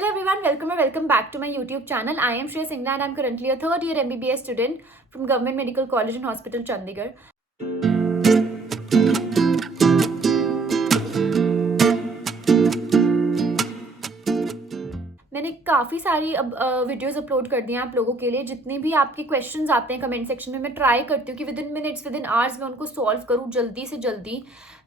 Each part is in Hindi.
Hello everyone, welcome or welcome back to my YouTube channel. I am Shreya Singh and I am currently a third year MBBS student from Government Medical College and Hospital, Chandigarh. मैंने काफ़ी सारी वीडियोस अपलोड कर दी हैं आप लोगों के लिए. जितने भी आपके क्वेश्चंस आते हैं कमेंट सेक्शन में, मैं ट्राई करती हूँ कि with in minutes with in hours मैं उनको सॉल्व करूँ जल्दी से जल्दी,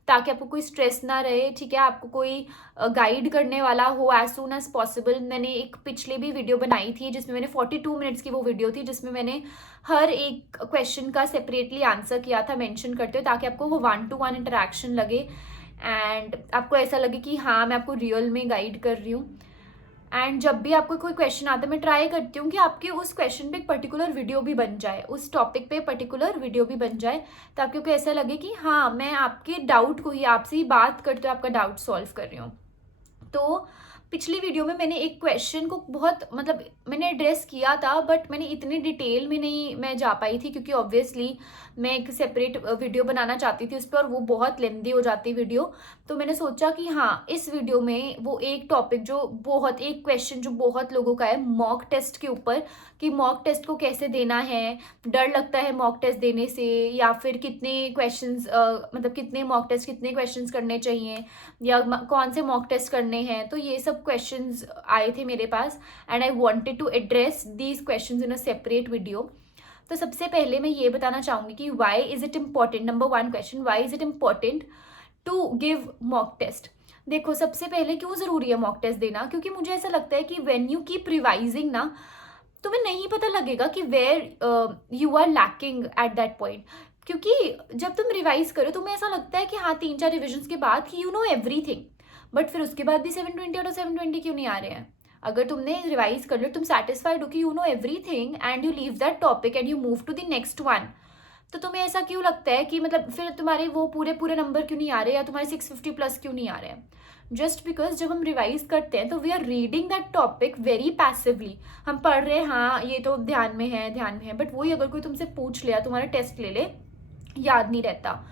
ताकि आपको कोई स्ट्रेस ना रहे. ठीक है, आपको कोई गाइड करने वाला हो एज सून एज पॉसिबल. मैंने एक पिछले भी वीडियो बनाई थी जिसमें मैंने 42 मिनट्स की वो वीडियो थी जिसमें मैंने हर एक क्वेश्चन का सेपरेटली आंसर किया था मेंशन करते हुए, ताकि आपको वो 1-to-1 इंटरेक्शन लगे एंड आपको ऐसा लगे कि हाँ मैं आपको रियल में गाइड कर रही हूँ. एंड जब भी आपको कोई क्वेश्चन आता है मैं ट्राई करती हूँ कि आपके उस क्वेश्चन पे एक पर्टिकुलर वीडियो भी बन जाए, उस टॉपिक पे पर्टिकुलर वीडियो भी बन जाए, ताकि आपको ऐसा लगे कि हाँ मैं आपके डाउट को ही, आपसे ही बात करते हुए आपका डाउट सॉल्व कर रही हूँ. तो पिछली वीडियो में मैंने एक क्वेश्चन को बहुत मैंने एड्रेस किया था, बट मैंने इतनी डिटेल में नहीं मैं जा पाई थी, क्योंकि ऑब्वियसली मैं एक सेपरेट वीडियो बनाना चाहती थी उस पर और वो बहुत लेंदी हो जाती वीडियो. तो मैंने सोचा कि हाँ इस वीडियो में वो एक टॉपिक एक क्वेश्चन जो बहुत लोगों का है मॉक टेस्ट के ऊपर, कि मॉक टेस्ट को कैसे देना है, डर लगता है मॉक टेस्ट देने से, या फिर कितने क्वेश्चंस कितने मॉक टेस्ट, कितने क्वेश्चंस करने चाहिए, या कौन से मॉक टेस्ट करने हैं. तो ये सब क्वेश्चंस आए थे मेरे पास and I wanted to address these questions in a separate video. तो सबसे पहले मैं ये बताना चाहूँगी कि why is it important. Number 1 question, why is it important to give mock test. देखो सबसे पहले क्यों ज़रूरी है मॉक टेस्ट देना, क्योंकि मुझे ऐसा लगता है कि व्हेन यू कीप रिवाइजिंग ना, तुम्हें नहीं पता लगेगा कि where you are lacking at that point. क्योंकि जब तुम रिवाइज करो तुम्हें ऐसा लगता है कि हाँ 3-4 रिविजन्स के बाद कि यू नो एवरीथिंग, बट फिर उसके बाद भी 720 आउट ऑफ 720 क्यों नहीं आ रहे हैं. अगर तुमने रिवाइज कर लो, तुम सेटिस्फाइड हो कि you know everything and you leave that topic and you move to the next one, तो तुम्हें ऐसा क्यों लगता है कि फिर तुम्हारे वो पूरे नंबर क्यों नहीं आ रहे, या तुम्हारे 650 प्लस क्यों नहीं आ रहे हैं. जस्ट बिकॉज जब हम रिवाइज करते हैं तो we are reading that topic very passively. हम पढ़ रहे हैं, हाँ ये तो ध्यान में है, बट वही अगर कोई तुमसे पूछ लिया, तुम्हारा टेस्ट ले ले, याद नहीं रहता.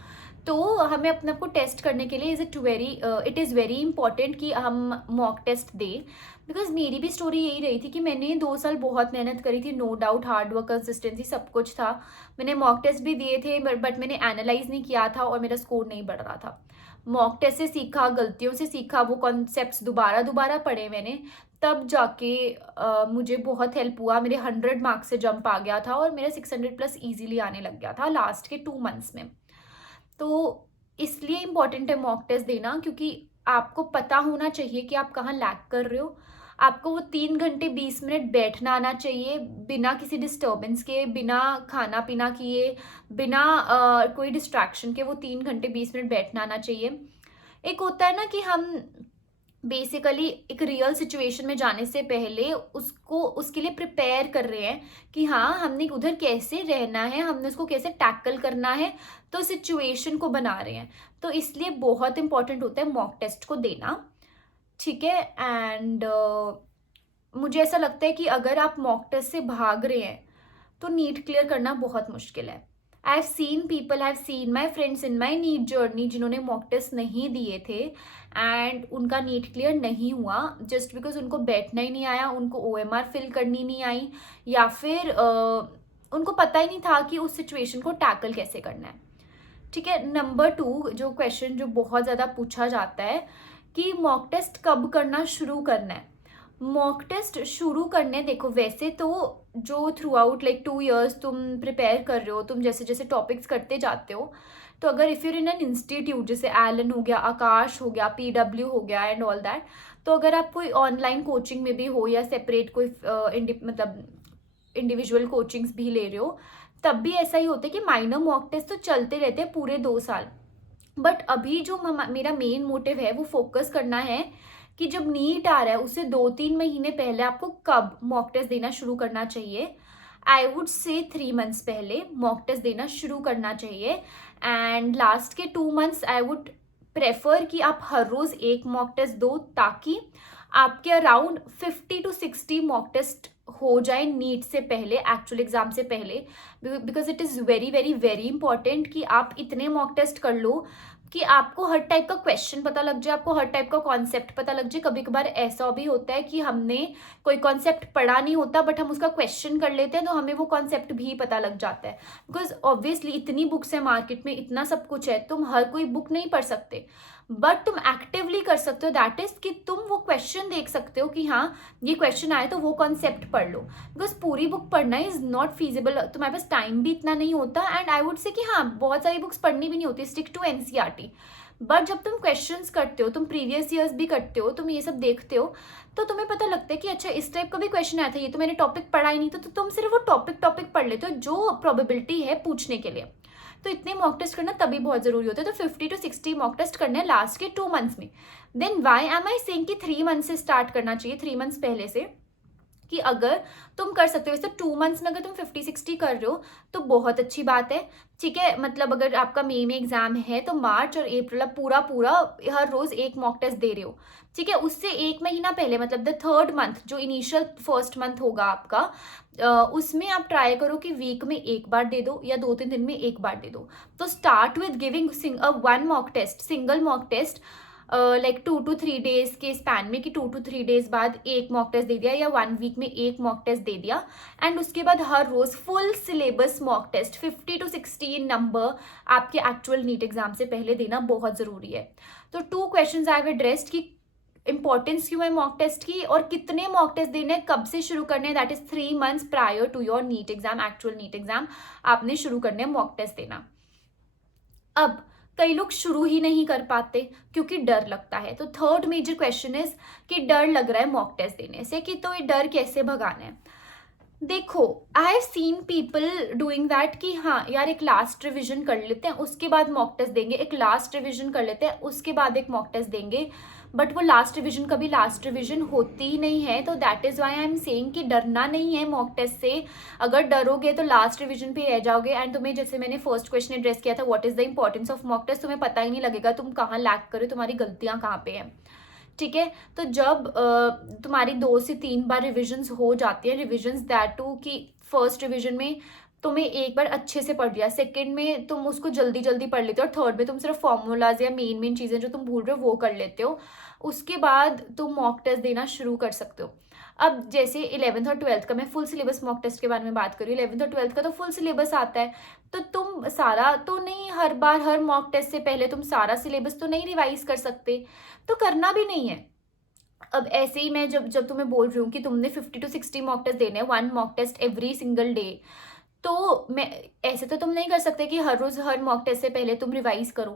तो हमें अपने आप को टेस्ट करने के लिए इट इज़ वेरी इंपॉर्टेंट कि हम मॉक टेस्ट दें. बिकॉज मेरी भी स्टोरी यही रही थी कि मैंने 2 साल बहुत मेहनत करी थी, no doubt, hard work, consistency सब कुछ था. मैंने मॉक टेस्ट भी दिए थे बट मैंने एनालाइज नहीं किया था और मेरा स्कोर नहीं बढ़ रहा था. मॉक टेस्ट से सीखा, गलतियों से सीखा, वो कॉन्सेप्ट्स दोबारा पढ़े मैंने, तब जाके मुझे बहुत हेल्प हुआ. मेरे 100 मार्क्स से जंप आ गया था और मेरा 600 प्लस ईजिली आने लग गया था लास्ट के 2 मंथ्स में. तो इसलिए इम्पॉर्टेंट है मॉक टेस्ट देना, क्योंकि आपको पता होना चाहिए कि आप कहाँ लैग कर रहे हो. आपको वो 3 घंटे 20 मिनट बैठना आना चाहिए, बिना किसी डिस्टर्बेंस के, बिना खाना पीना किए, बिना कोई डिस्ट्रैक्शन के, वो 3 घंटे 20 मिनट बैठना आना चाहिए. एक होता है ना कि हम बेसिकली एक रियल सिचुएशन में जाने से पहले उसके लिए प्रिपेयर कर रहे हैं कि हाँ हमने उधर कैसे रहना है, हमने उसको कैसे टैकल करना है, तो सिचुएशन को बना रहे हैं. तो इसलिए बहुत इंपॉर्टेंट होता है मॉक टेस्ट को देना. ठीक है, एंड मुझे ऐसा लगता है कि अगर आप मॉक टेस्ट से भाग रहे हैं तो नीट क्लियर करना बहुत मुश्किल है. I have seen my friends in my NEET journey जिन्होंने मॉक टेस्ट नहीं दिए थे एंड उनका नीट क्लियर नहीं हुआ, जस्ट बिकॉज उनको बैठना ही नहीं आया, उनको OMR फिल करनी नहीं आई, या फिर उनको पता ही नहीं था कि उस सिचुएशन को टैकल कैसे करना है. ठीक है, नंबर 2 जो क्वेश्चन जो बहुत ज़्यादा पूछा जाता है कि मॉक टेस्ट कब करना शुरू करना है. मॉक टेस्ट शुरू करने, देखो वैसे तो जो थ्रू आउट 2 years तुम प्रिपेयर कर रहे हो, तुम जैसे जैसे टॉपिक्स करते जाते हो, तो अगर if you're in an institute जैसे एलन हो गया, आकाश हो गया, PW हो गया एंड ऑल दैट, तो अगर आप कोई ऑनलाइन कोचिंग में भी हो या सेपरेट कोई इंडिविजुअल कोचिंग्स भी ले रहे हो, तब भी ऐसा ही होता है कि माइनर मॉक टेस्ट तो चलते रहते हैं पूरे 2 साल. बट अभी जो मेरा मेन मोटिव है वो फोकस करना है कि जब नीट आ रहा है उससे 2-3 महीने पहले आपको कब मॉक टेस्ट देना शुरू करना चाहिए. आई वुड से 3 मंथ्स पहले मॉक टेस्ट देना शुरू करना चाहिए. एंड लास्ट के 2 मंथ्स आई वुड प्रेफर कि आप हर रोज़ एक मॉक टेस्ट दो, ताकि आपके अराउंड 50 to 60 मॉक टेस्ट हो जाए नीट से पहले, एक्चुअल एग्जाम से पहले. Because it is very very very important कि आप इतने मॉक टेस्ट कर लो कि आपको हर टाइप का क्वेश्चन पता लग जाए, आपको हर टाइप का कॉन्सेप्ट पता लग जाए। कभी कभार ऐसा भी होता है कि हमने कोई कॉन्सेप्ट पढ़ा नहीं होता बट हम उसका क्वेश्चन कर लेते हैं तो हमें वो कॉन्सेप्ट भी पता लग जाता है। बिकॉज ऑब्वियसली इतनी बुक्स है मार्केट में, इतना सब कुछ है, तुम हर कोई बुक नहीं पढ़ सकते, बट तुम एक्टिवली कर सकते हो। दैट इज कि तुम वो क्वेश्चन देख सकते हो कि हाँ ये क्वेश्चन आए तो वो कॉन्सेप्ट पढ़ लो। बिकॉज पूरी बुक पढ़ना इज नॉट फीजिबल, तुम्हारे पास टाइम भी इतना नहीं होता। एंड आई वुड से कि हाँ बहुत सारी बुक्स पढ़नी भी नहीं होती, स्टिक टू एनसीईआरटी। बट जब तुम क्वेश्चंस करते हो, तुम प्रीवियस ईयर्स भी करते हो, तुम ये सब देखते हो, तो तुम्हें पता लगता है कि अच्छा इस टाइप का भी क्वेश्चन आया था, ये तो मैंने टॉपिक पढ़ा ही नहीं था, तो तुम सिर्फ वो टॉपिक पढ़ लेते हो जो प्रोबेबिलिटी है पूछने के लिए। तो इतने मॉक टेस्ट करना तभी बहुत जरूरी होता है। तो 50 to 60 मॉक टेस्ट करने हैं लास्ट के 2 मंथ्स में। Then why am I saying कि 3 मंथ से स्टार्ट करना चाहिए, 3 मंथ्स पहले से, कि अगर तुम कर सकते हो। वैसे 2 मंथ्स में अगर तुम 50-60 कर रहे हो तो बहुत अच्छी बात है, ठीक है। मतलब अगर आपका मई में एग्जाम है तो मार्च और अप्रैल पूरा पूरा हर रोज एक मॉक टेस्ट दे रहे हो, ठीक है। उससे 1 महीना पहले, मतलब द 3rd मंथ, जो इनिशियल 1st मंथ होगा आपका, उसमें आप ट्राई करो कि वीक में 1 बार दे दो या 2-3 दिन में 1 बार दे दो। तो start with giving one mock test, single mock test, like 2 to 3 days के स्पैन में, कि 2 to 3 डेज बाद एक मॉक टेस्ट दे दिया या 1 वीक में एक मॉक टेस्ट दे दिया। एंड उसके बाद हर रोज full syllabus mock test 50 to 60 number आपके एक्चुअल नीट एग्जाम से पहले देना बहुत जरूरी है। तो 2 क्वेश्चंस आई हैव एड्रेस्ड कि इंपॉर्टेंस क्यों है मॉक टेस्ट की और कितने मॉक टेस्ट देने हैं, कब से शुरू करने हैं। That is 3 months prior to your NEET exam, actual NEET exam आपने शुरू करने हैं मॉक टेस्ट देना। अब कई लोग शुरू ही नहीं कर पाते क्योंकि डर लगता है। तो 3rd मेजर क्वेश्चन इज कि डर लग रहा है मॉक टेस्ट देने से, कि तो ये डर कैसे भगाना है। देखो, आई have seen people doing that कि हाँ यार एक लास्ट रिविजन कर लेते हैं उसके बाद मॉक टेस्ट देंगे, एक लास्ट रिविजन कर लेते हैं उसके बाद एक मॉक टेस्ट देंगे। बट वो लास्ट रिविजन कभी लास्ट रिविजन होती ही नहीं है। तो that is why I am saying कि डरना नहीं है मॉक टेस्ट से। अगर डरोगे तो लास्ट रिविजन पे रह जाओगे एंड तुम्हें, जैसे मैंने फर्स्ट क्वेश्चन एड्रेस किया था, what is the importance of mock test, तुम्हें पता ही नहीं लगेगा तुम कहाँ लैक करो, तुम्हारी गलतियां कहाँ पे हैं, ठीक है। तो जब तुम्हारी 2 से 3 बार रिविजन्स हो जाती है, रिविजन्स दैट टू कि फर्स्ट रिविजन में तुम्हें एक बार अच्छे से पढ़ लिया, सेकंड में तुम उसको जल्दी जल्दी पढ़ लेते हो और थर्ड में तुम सिर्फ फॉर्मूलाज या मेन चीज़ें जो तुम भूल रहे हो वो कर लेते हो, उसके बाद तुम मॉक टेस्ट देना शुरू कर सकते हो। अब जैसे 11th और 12th का, मैं फुल सिलेबस मॉक टेस्ट के बारे में बात कर रही हूँ, 11th और 12th का तो फुल सिलेबस आता है, तो तुम सारा तो नहीं, हर बार हर मॉक टेस्ट से पहले तुम सारा सिलेबस तो नहीं रिवाइज कर सकते, तो करना भी नहीं है। अब ऐसे ही मैं जब तुम्हें बोल रही हूँ कि तुमने 50 to 60 मॉक टेस्ट देने हैं, 1 mock test every single day, तो मैं ऐसे तो तुम नहीं कर सकते कि हर रोज हर मॉक टेस्ट से पहले तुम रिवाइज करो।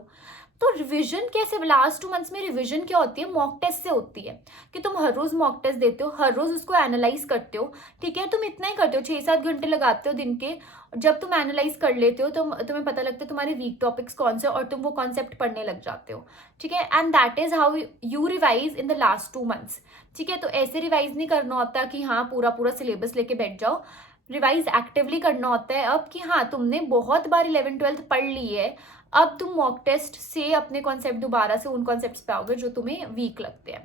तो रिवीजन कैसे, लास्ट 2 मंथ्स में रिवीजन क्या होती है, मॉक टेस्ट से होती है कि तुम हर रोज मॉक टेस्ट देते हो, हर रोज उसको एनालाइज करते हो, ठीक है। तुम इतना ही करते हो, 6-7 घंटे लगाते हो दिन के। जब तुम एनालाइज कर लेते हो तो तुम्हें पता लगता है तुम्हारे वीक टॉपिक्स कौन से और तुम वो कॉन्सेप्ट पढ़ने लग जाते हो, ठीक है। And that is how you revise in the last 2 months, ठीक है। तो ऐसे रिवाइज नहीं करना होता कि हाँ पूरा पूरा सिलेबस लेके बैठ जाओ, रिवाइज एक्टिवली करना होता है। अब कि हाँ तुमने बहुत बार 11th-12th पढ़ ली है, अब तुम मॉक टेस्ट से अपने कॉन्सेप्ट दोबारा से उन कॉन्सेप्ट्स पे आओगे जो तुम्हें वीक लगते हैं,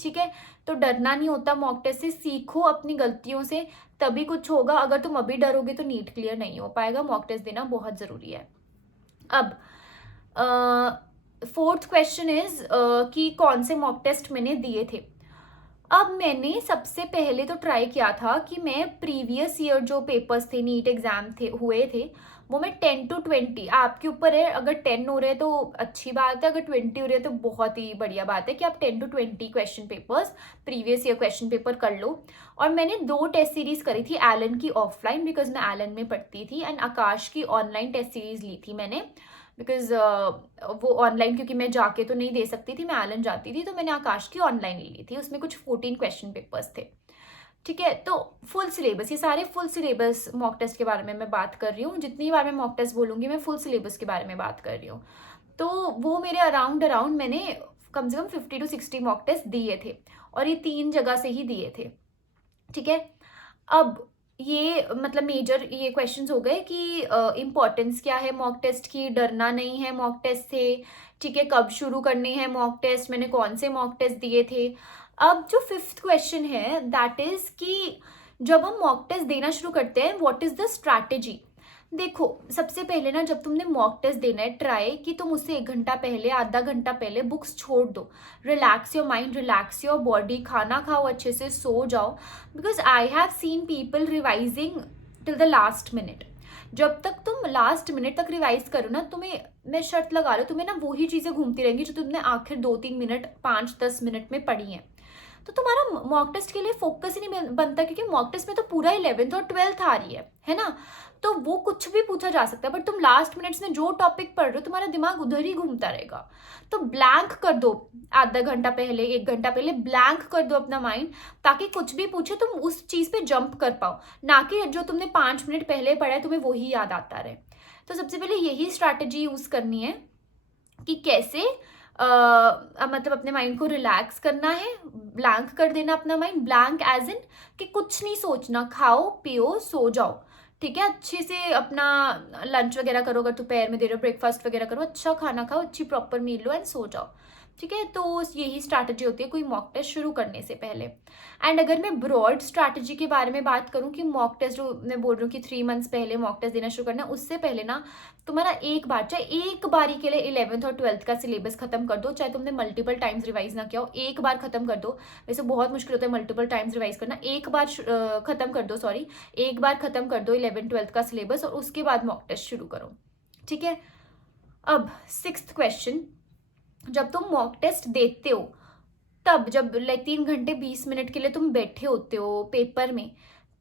ठीक है। तो डरना नहीं होता मॉक टेस्ट से, सीखो अपनी गलतियों से, तभी कुछ होगा। अगर तुम अभी डरोगे तो नीट क्लियर नहीं हो पाएगा, मॉक टेस्ट देना बहुत ज़रूरी है। अब 4th क्वेश्चन इज कि कौन से मॉक टेस्ट मैंने दिए थे। अब मैंने सबसे पहले तो ट्राई किया था कि मैं प्रीवियस ईयर जो पेपर्स थे, नीट एग्जाम थे हुए थे, वो मैं 10 to 20, आपके ऊपर है, अगर 10 हो रहे हैं तो अच्छी बात है, अगर 20 हो रहे हैं तो बहुत ही बढ़िया बात है कि आप 10 to 20 question papers, previous year question paper कर लो। और मैंने 2 टेस्ट सीरीज करी थी, एलन की ऑफलाइन बिकॉज मैं एलन में पढ़ती थी, एंड आकाश की ऑनलाइन टेस्ट सीरीज ली थी मैंने बिकॉज वो ऑनलाइन, क्योंकि मैं जाके तो नहीं दे सकती थी, मैं एलन जाती थी, तो मैंने आकाश की ऑनलाइन ली थी। उसमें कुछ 14 क्वेश्चन पेपर्स थे, ठीक है। तो फुल सिलेबस, ये सारे फुल सिलेबस मॉक टेस्ट के बारे में मैं बात कर रही हूँ। जितनी बार मैं मॉक टेस्ट बोलूँगी मैं फुल सिलेबस के बारे में बात कर रही हूँ। तो वो मेरे अराउंड मैंने कम से कम 50 to 60 मॉक टेस्ट दिए थे और ये 3 जगह से ही दिए थे, ठीक है। अब ये मतलब मेजर ये क्वेश्चंस हो गए कि इम्पोर्टेंस क्या है मॉक टेस्ट की, डरना नहीं है मॉक टेस्ट से, ठीक है। कब शुरू करने हैं मॉक टेस्ट, मैंने कौन से मॉक टेस्ट दिए थे। अब जो 5th क्वेश्चन है दैट इज कि जब हम मॉक टेस्ट देना शुरू करते हैं व्हाट इज द स्ट्रैटेजी। देखो, सबसे पहले ना जब तुमने मॉक टेस्ट देना है, ट्राई कि तुम उससे 1 घंटा पहले, आधा घंटा पहले बुक्स छोड़ दो। Relax your mind, relax your body, खाना खाओ अच्छे से, सो जाओ। Because I have seen people revising till the last minute. जब तक तुम लास्ट मिनट तक रिवाइज करो ना, तुम्हें, मैं शर्त लगा रही हूँ, तुम्हें ना वही चीज़ें घूमती रहेंगी जो तुमने आखिर 2-3 मिनट, 5-10 मिनट में पढ़ी हैं। तो तुम्हारा मॉक टेस्ट के लिए फोकस ही नहीं बनता, क्योंकि मॉक टेस्ट में तो पूरा 11th और 12th आ रही है ना। तो वो कुछ भी पूछा जा सकता है, बट तुम लास्ट मिनट्स में जो टॉपिक पढ़ रहे हो, तुम्हारा दिमाग उधर ही घूमता रहेगा। तो ब्लैंक कर दो, आधा घंटा पहले, 1 घंटा पहले ब्लैंक कर दो अपना माइंड, ताकि कुछ भी पूछे तुम उस चीज़ पे जंप कर पाओ, ना कि जो तुमने 5 मिनट पहले पढ़ा है तुम्हें वही याद आता रहे। तो सबसे पहले यही स्ट्रैटेजी यूज़ करनी है कि कैसे मतलब अपने माइंड को रिलैक्स करना है, ब्लैंक कर देना अपना माइंड। ब्लैंक एज इन कि कुछ नहीं सोचना, खाओ पियो सो जाओ, ठीक है। अच्छे से अपना लंच वगैरह करो, अगर दोपहर में दे रहे हो ब्रेकफास्ट वगैरह करो, अच्छा खाना खाओ, अच्छी proper meal low and so जाओ, ठीक है। तो यही स्ट्रैटेजी होती है कोई मॉक टेस्ट शुरू करने से पहले। एंड अगर मैं ब्रॉड स्ट्रैटेजी के बारे में बात करूं कि मॉक टेस्ट जो मैं बोल रही हूँ कि 3 मंथ्स पहले मॉक टेस्ट देना शुरू करना, उससे पहले ना तुम्हारा एक बार, चाहे एक बारी के लिए 11th और 12th का सिलेबस खत्म कर दो, चाहे तुमने मल्टीपल टाइम्स रिवाइज ना किया हो, एक बार खत्म कर दो। वैसे बहुत मुश्किल होता है मल्टीपल टाइम्स रिवाइज करना, एक बार खत्म कर दो, सॉरी, एक बार खत्म कर दो 11th-12th का सिलेबस, और उसके बाद मॉक टेस्ट शुरू करो, ठीक है। अब 6th क्वेश्चन, जब तुम मॉक टेस्ट देते हो, तब जब लाइक 3 घंटे 20 मिनट के लिए तुम बैठे होते हो पेपर में,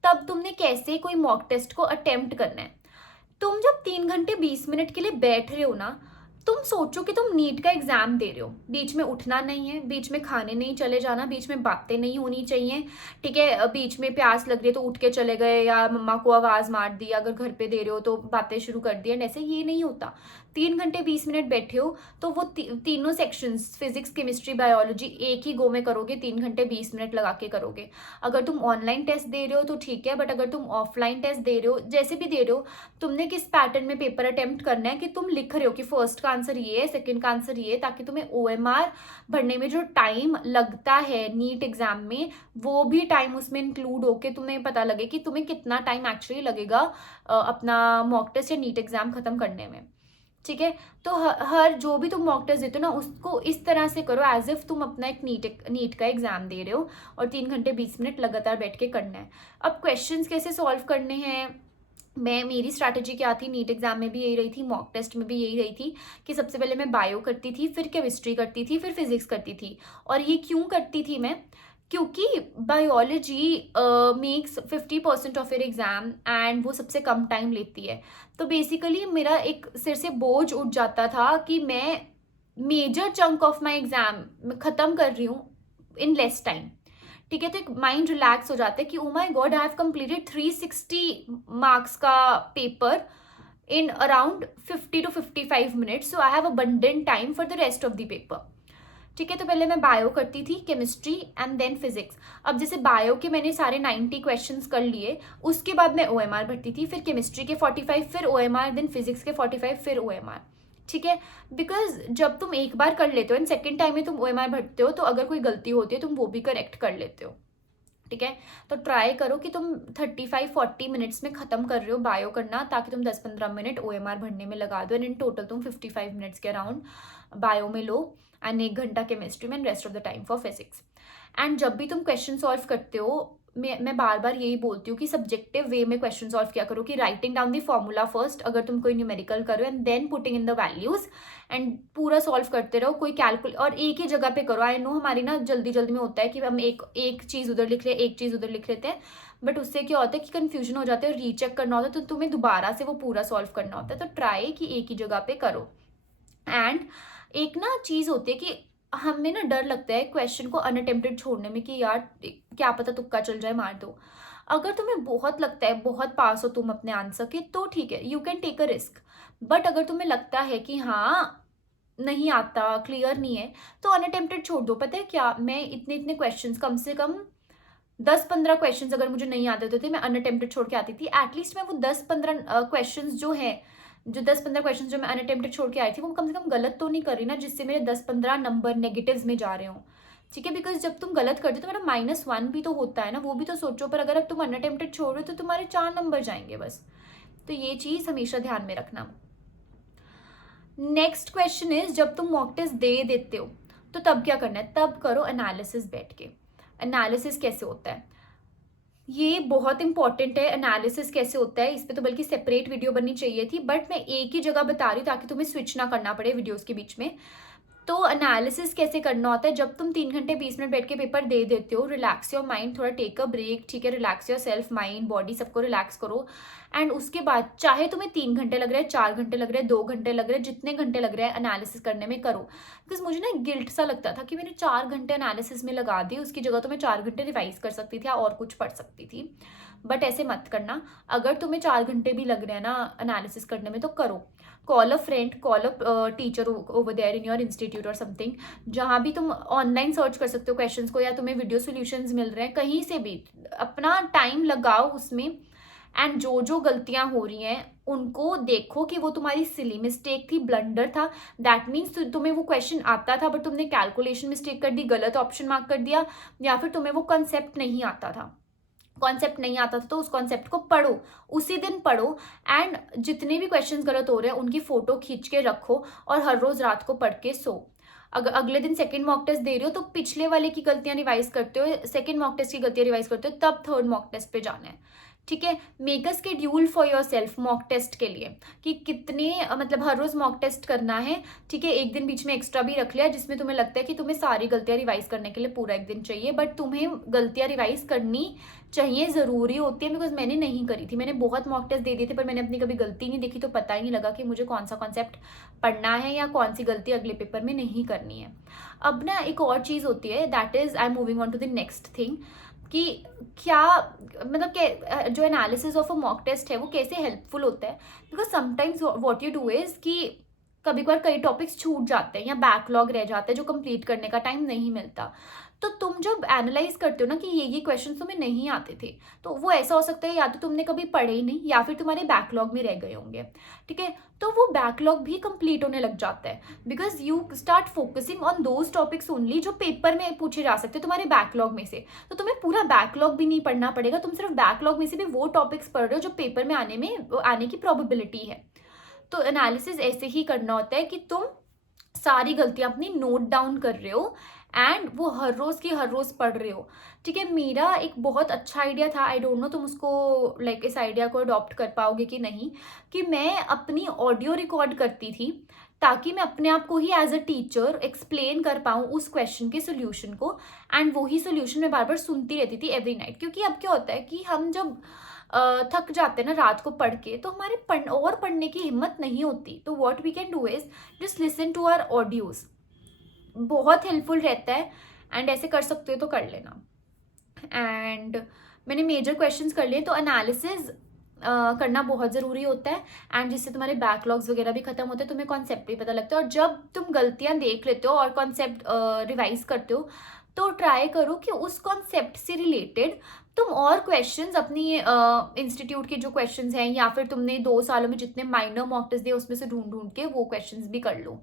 तब तुमने कैसे कोई मॉक टेस्ट को अटेम्प्ट करना है। तुम जब 3 घंटे 20 मिनट के लिए बैठ रहे हो ना, तुम सोचो कि तुम नीट का एग्जाम दे रहे हो, बीच में उठना नहीं है, बीच में खाने नहीं चले जाना, बीच में बातें नहीं होनी चाहिए, ठीक है। बीच में प्यास लग रही है तो उठ के चले गए, या मम्मा को आवाज मार दी, अगर घर पे दे रहे हो तो बातें शुरू कर दी, एंड ऐसे ये नहीं होता। 3 घंटे 20 मिनट बैठे हो तो वो तीनों सेक्शंस, फिजिक्स केमिस्ट्री बायोलॉजी, एक ही गो में करोगे, 3 घंटे 20 मिनट लगा के करोगे। अगर तुम ऑनलाइन टेस्ट दे रहे हो तो ठीक है, बट अगर तुम ऑफलाइन टेस्ट दे रहे हो, जैसे भी दे रहे हो, तुमने किस पैटर्न में पेपर अटेम्प्ट करना है कि तुम लिख रहे हो कि फर्स्ट का आंसर ये है, सेकंड का आंसर ये है, ताकि तुम्हें OMR भरने में जो टाइम लगता है नीट एग्जाम में, वो भी टाइम उसमें इंक्लूड होके तुम्हें पता लगे कि तुम्हें कितना टाइम एक्चुअली लगेगा अपना मॉक टेस्ट या नीट एग्जाम खत्म करने में, ठीक है। तो हर जो भी तुम मॉक टेस्ट देते हो ना, उसको इस तरह से करो एज इफ तुम अपना एक नीट का एग्जाम दे रहे हो, और 3 घंटे 20 मिनट लगातार बैठ के करना है। अब क्वेश्चंस कैसे सॉल्व करने हैं, मेरी स्ट्रैटेजी क्या थी, नीट एग्जाम में भी यही रही थी, मॉक टेस्ट में भी यही रही थी, कि सबसे पहले मैं बायो करती थी, फिर केमिस्ट्री करती थी, फिर फिजिक्स करती थी। और ये क्यों करती थी मैं, क्योंकि biology makes 50% of your exam, and वो सबसे कम टाइम लेती है। तो बेसिकली मेरा एक सिर से बोझ उठ जाता था कि मैं major chunk of my exam खत्म कर रही हूँ इन लेस टाइम, ठीक है। तो एक माइंड रिलैक्स हो जाता है कि oh my god, I have completed 360 marks का पेपर in around 50 to 55 minutes, so I have abundant time for the rest of the paper, ठीक है। तो पहले मैं बायो करती थी, केमिस्ट्री एंड देन फिजिक्स। अब जैसे बायो के मैंने सारे 90 क्वेश्चंस कर लिए, उसके बाद मैं OMR भरती थी, फिर केमिस्ट्री के 45, फिर OMR, देन फिजिक्स के 45, फिर OMR, ठीक है। बिकॉज जब तुम एक बार कर लेते हो एंड सेकेंड टाइम में तुम OMR भरते हो, तो अगर कोई गलती होती है तुम वो भी करेक्ट कर लेते हो, ठीक है। तो ट्राई करो कि तुम 35-40 मिनट्स में खत्म कर रहे हो बायो करना, ताकि तुम 10-15 मिनट OMR भरने में लगा दो, एंड इन टोटल तुम 55 मिनट्स के अराउंड बायो में लो, एंड 1 घंटा केमिस्ट्री में, and rest of the time for physics. And जब भी तुम क्वेश्चन सॉल्व करते हो, मैं बार बार यही बोलती हूँ कि सब्जेक्टिव वे में क्वेश्चन सॉल्व किया करो, कि writing down the formula first, अगर तुम कोई न्यूमेरिकल करो, and then putting in the values, and पूरा सॉल्व करते रहो, कोई कैलकुलेट, और एक ही जगह पे करो। आई नो हमारी ना जल्दी जल्दी में होता है कि हम एक चीज़ उधर लिख रहे हैं, एक चीज़ उधर लिख लेते हैं, बट उससे क्या होता है कि कन्फ्यूजन हो जाता है, रीचेक करना होता है, तो तुम्हें दोबारा से वो पूरा सॉल्व करना होता है। तो ट्राई कि एक ही जगह पे करो। एंड एक ना चीज़ होती है कि हमें ना डर लगता है क्वेश्चन को अनअटेम्प्टेड छोड़ने में, कि यार क्या पता तुक्का चल जाए, मार दो। अगर तुम्हें बहुत लगता है बहुत पास हो तुम अपने आंसर के, तो ठीक है, you can take a risk. But अगर तुम्हें लगता है कि हाँ नहीं आता, क्लियर नहीं है, तो अनअटेम्प्टेड छोड़ दो। पता है क्या, मैं इतने क्वेश्चंस, कम से कम 10-15 क्वेश्चंस अगर मुझे नहीं आते होते थे, मैं अनअटेम्प्टेड छोड़ के आती थी। एटलीस्ट मैं वो 10-15 क्वेश्चंस जो है, जो 10-15 क्वेश्चन जो मैं अनअटेम्प्टेड छोड़ के आई थी, वो कम से कम गलत तो नहीं कर रही ना, जिससे मेरे 10-15 नंबर नेगेटिव्स में जा रहे हो, ठीक है। बिकॉज जब तुम गलत करते हो तो मेरा -1 भी तो होता है ना, वो भी तो सोचो। पर अगर अब तुम अनअटेम्प्टेड छोड़ रहे हो तो तुम्हारे 4 नंबर जाएंगे बस, तो ये चीज़ हमेशा ध्यान में रखना। नेक्स्ट क्वेश्चन इज, जब तुम मॉक टेस्ट दे देते हो तो तब क्या करना है? तब करो एनालिसिस बैठ के। एनालिसिस कैसे होता है, ये बहुत इंपॉर्टेंट है। एनालिसिस कैसे होता है इस पे तो बल्कि सेपरेट वीडियो बननी चाहिए थी, बट मैं एक ही जगह बता रही हूँ ताकि तुम्हें स्विच ना करना पड़े वीडियोस के बीच में। तो एनालिसिस कैसे करना होता है, जब तुम 3 घंटे 20 मिनट बैठ के पेपर दे देते हो, रिलैक्स योर माइंड, थोड़ा टेक अ ब्रेक, ठीक है, relax your self, mind body सबको रिलैक्स करो। एंड उसके बाद चाहे तुम्हें 3 घंटे लग रहे हैं, 4 घंटे लग रहे हैं, 2 घंटे लग रहे हैं, जितने घंटे लग रहे हैं एनालिसिस करने में करो। बिकॉज मुझे ना गिल्ट सा लगता था कि मैंने 4 घंटे एनालिसिस में लगा दिए, उसकी जगह तो मैं 4 घंटे रिवाइज कर सकती थी और कुछ पढ़ सकती थी। बट ऐसे मत करना। अगर तुम्हें 4 घंटे भी लग रहे हैं ना एनालिसिस करने में तो करो। Call a friend, call a teacher over there in your institute और समथिंग, जहाँ भी तुम ऑनलाइन सर्च कर सकते हो क्वेश्चंस को, या तुम्हें वीडियो सॉल्यूशंस मिल रहे हैं, कहीं से भी अपना टाइम लगाओ उसमें। एंड जो जो गलतियां हो रही हैं उनको देखो कि वो तुम्हारी सिली मिस्टेक थी, ब्लंडर था। दैट मीन्स तुम्हें वो क्वेश्चन आता था बट तुमने कैलकुलेशन मिस्टेक कर दी, गलत ऑप्शन मार्क कर दिया, या फिर तुम्हें वो कॉन्सेप्ट नहीं आता था। कॉन्सेप्ट नहीं आता था तो उस कॉन्सेप्ट को पढ़ो, उसी दिन पढ़ो। एंड जितने भी क्वेश्चंस गलत हो रहे हैं उनकी फोटो खींच के रखो और हर रोज रात को पढ़ के सो। अगर अगले दिन सेकंड मॉक टेस्ट दे रहे हो तो पिछले वाले की गलतियां रिवाइज करते हो, सेकंड मॉक टेस्ट की गलतियां रिवाइज करते हो, तब थर्ड मॉक टेस्ट पे जाना है। ठीक है, make a schedule for yourself mock test के लिए कि कितने मतलब हर रोज मॉक टेस्ट करना है। ठीक है, एक दिन बीच में एक्स्ट्रा भी रख लिया जिसमें तुम्हें लगता है कि तुम्हें सारी गलतियां रिवाइज करने के लिए पूरा एक दिन चाहिए, बट तुम्हें गलतियां रिवाइज करनी चाहिए, ज़रूरी होती है। बिकॉज मैंने नहीं करी थी, मैंने बहुत मॉक टेस्ट दे दिए थे पर मैंने अपनी कभी गलती नहीं देखी, तो पता ही नहीं लगा कि मुझे कौन सा कॉन्सेप्ट पढ़ना है या कौन सी गलती अगले पेपर में नहीं करनी है। अब ना एक और चीज़ होती है, that is I am moving on to the next thing, कि क्या मतलब जो analysis of a mock test है वो कैसे हेल्पफुल होता है। Because sometimes what you do is कि कभी कभार कई टॉपिक्स छूट जाते हैं या बैकलॉग रह जाते हैं जो कंप्लीट करने का टाइम नहीं मिलता। तो तुम जब एनालाइज करते हो ना कि ये क्वेश्चन तुम्हें नहीं आते थे, तो वो ऐसा हो सकता है या तो तुमने कभी पढ़े ही नहीं या फिर तुम्हारे बैकलॉग में रह गए होंगे। ठीक है, तो वो बैकलॉग भी कंप्लीट होने लग जाता है because you start focusing on those topics only जो पेपर में पूछे जा सकते हैं तुम्हारे बैकलॉग में से। तो तुम्हें पूरा बैकलॉग भी नहीं पढ़ना पड़ेगा, तुम सिर्फ बैकलॉग में से भी वो टॉपिक्स पढ़ रहे हो जो पेपर में आने की प्रोबेबिलिटी है। तो एनालिसिस ऐसे ही करना होता है कि तुम सारी गलतियां अपनी नोट डाउन कर रहे हो एंड वो हर रोज की हर रोज पढ़ रहे हो। ठीक है, मेरा एक बहुत अच्छा आइडिया था, आई डोंट नो तुम उसको लाइक इस आइडिया को अडॉप्ट कर पाओगे कि नहीं, कि मैं अपनी ऑडियो रिकॉर्ड करती थी ताकि मैं अपने आप को ही एज अ टीचर एक्सप्लेन कर पाऊँ उस क्वेश्चन के सोल्यूशन को। एंड वही सोल्यूशन मैं बार बार सुनती रहती थी एवरी नाइट। क्योंकि अब क्या होता है कि हम जब थक जाते हैं ना रात को पढ़ के, तो हमारे पढ़ने की हिम्मत नहीं होती। तो what we can do is just listen to our audios, बहुत हेल्पफुल रहता है। एंड ऐसे कर सकते हो तो कर लेना। एंड मैंने मेजर क्वेश्चंस कर लिए, तो एनालिसिस करना बहुत ज़रूरी होता है एंड जिससे तुम्हारे बैकलॉग्स वगैरह भी खत्म होते हैं, तुम्हें कॉन्सेप्ट भी पता लगता है। और जब तुम गलतियां देख लेते हो और कॉन्सेप्ट रिवाइज करते हो तो ट्राई करो कि उस कॉन्सेप्ट से रिलेटेड तुम और क्वेश्चंस अपनी इंस्टीट्यूट के जो क्वेश्चंस हैं या फिर तुमने 2 सालों में जितने माइनर मॉक टेस्ट दिए उसमें से ढूंढ ढूंढ के वो क्वेश्चंस भी कर लो।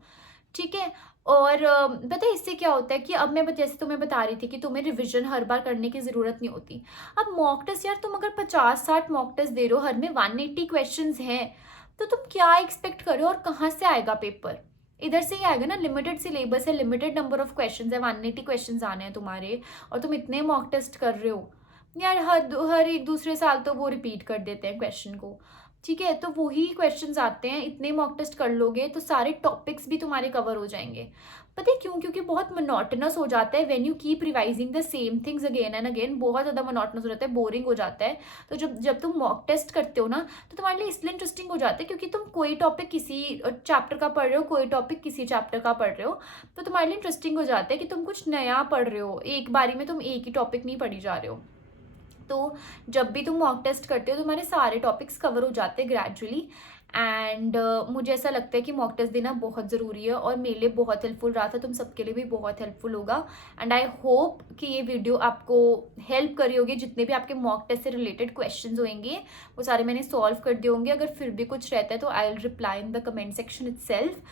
ठीक है, और पता है इससे क्या होता है कि अब मैं जैसे तुम्हें बता रही थी कि तुम्हें रिविजन हर बार करने की ज़रूरत नहीं होती। अब मॉक टेस्ट यार, तुम अगर 50-60 मॉक टेस्ट दे रहे हो, हर में 180 क्वेश्चंस हैं, तो तुम क्या एक्सपेक्ट कर रहे हो और कहाँ से आएगा पेपर? इधर से ही आएगा ना, लिमिटेड सिलेबस है, लिमिटेड नंबर ऑफ क्वेश्चंस है, 180 क्वेश्चंस आने हैं तुम्हारे और तुम इतने मॉक टेस्ट कर रहे हो यार। हर एक दूसरे साल तो वो रिपीट कर देते हैं क्वेश्चन को। ठीक है, तो वही क्वेश्चंस आते हैं, इतने मॉक टेस्ट कर लोगे तो सारे टॉपिक्स भी तुम्हारे कवर हो जाएंगे। पता है क्यों? क्योंकि बहुत मोनोटोनस हो जाता है when you keep revising the same things again and again, बहुत ज़्यादा मोनोटोनस हो जाता है, बोरिंग हो जाता है। तो जब तुम मॉक टेस्ट करते हो ना तो तुम्हारे लिए इसलिए इंटरेस्टिंग हो जाता है क्योंकि तुम कोई टॉपिक किसी चैप्टर का पढ़ रहे हो, कोई टॉपिक किसी चैप्टर का पढ़ रहे हो, तो तुम्हारे लिए इंटरेस्टिंग हो जाता है कि तुम कुछ नया पढ़ रहे हो, एक बारी में तुम एक ही टॉपिक नहीं पढ़ी जा रहे हो। तो जब भी तुम मॉक टेस्ट करते हो तुम्हारे सारे टॉपिक्स कवर हो जाते हैं ग्रेजुअली। एंड मुझे ऐसा लगता है कि मॉक टेस्ट देना बहुत ज़रूरी है और मेरे लिए बहुत हेल्पफुल रहा था, तुम सबके लिए भी बहुत हेल्पफुल होगा। एंड आई होप कि ये वीडियो आपको हेल्प करी होगी। जितने भी आपके मॉक टेस्ट से रिलेटेड क्वेश्चंस होंगे वो सारे मैंने सॉल्व कर दिए होंगे। अगर फिर भी कुछ रहता है तो I will reply in the comment section itself.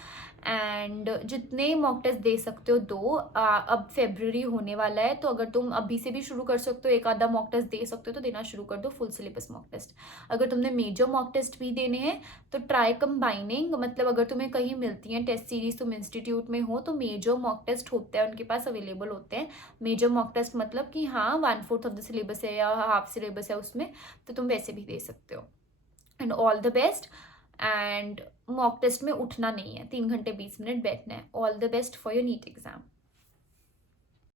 And जितने मॉक टेस्ट दे सकते हो दो। अब फेब्रुअरी होने वाला है, तो अगर तुम अभी से भी शुरू कर सकते हो, एक आधा मॉक टेस्ट दे सकते हो तो देना शुरू कर दो, फुल सिलेबस मॉक टेस्ट। अगर तुमने मेजर मॉक टेस्ट भी देने हैं तो ट्राई कंबाइनिंग, मतलब अगर तुम्हें कहीं मिलती हैं टेस्ट सीरीज, तुम इंस्टीट्यूट में हो तो मेजर मॉक टेस्ट होते हैं उनके पास, अवेलेबल होते हैं। मेजर मॉक टेस्ट मतलब कि हाँ 1/4 ऑफ द सिलेबस है या हाफ सिलेबस है उसमें, तो तुम वैसे भी दे सकते हो। And all the best. And mock test में उठना नहीं है, 3 घंटे 20 मिनट बैठना है। All the best for your NEET exam.